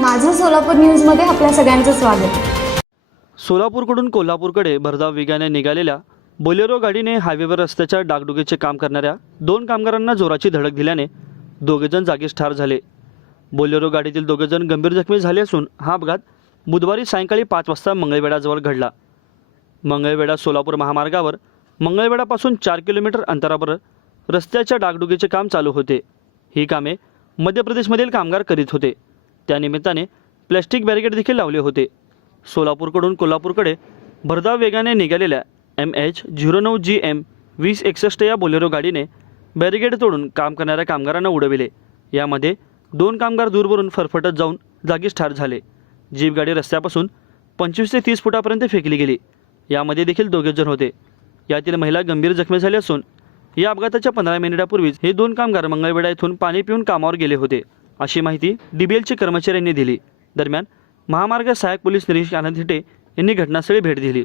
माझं सोलापूर न्यूजमध्ये आपल्या सगळ्यांचं स्वागत. सोलापूरकडून कोल्हापूरकडे भरधाव वेगाने निघालेल्या बोलेरो गाडीने हायवेवर रस्त्याच्या डागडुगीचे काम करणाऱ्या दोन कामगारांना जोराची धडक दिल्याने दोघेजण जागीच ठार झाले. बोलेरो गाडीतील दोघेजण गंभीर जखमी झाले असून हा अपघात बुधवारी सायंकाळी पाच वाजता मंगळवेडाजवळ घडला. मंगळवेडा सोलापूर महामार्गावर मंगळवेडापासून चार किलोमीटर अंतरावर रस्त्याच्या डागडुगीचे काम चालू होते. ही कामे मध्य प्रदेशमधील कामगार करीत होते. त्यानिमित्ताने प्लॅस्टिक बॅरिकेड देखील लावले होते. सोलापूरकडून कोल्हापूरकडे भरधाव वेगाने निघालेल्या एम एच झिरो नऊ जी एम वीस एकसष्ट या बोलेरो गाडीने बॅरिकेड तोडून काम करणाऱ्या कामगारांना उडविले. यामध्ये दोन कामगार दूरवरून फरफटत जाऊन जागीच ठार झाले. जीप गाडी रस्त्यापासून पंचवीस ते तीस फुटापर्यंत फेकली गेली. यामध्ये देखील दोघे जण होते. यातील महिला गंभीर जखमी झाली असून या अपघाताच्या पंधरा मिनिटापूर्वीच हे दोन कामगार मंगळवेढा येथून पाणी पिऊन कामावर गेले होते. अशी माहिती डीबीएलचे कर्मचाऱ्यांनी दिली. दरम्यान महामार्ग सहाय्यक पोलीस निरीक्षक आनंद हिटे यांनी घटनास्थळी भेट दिली.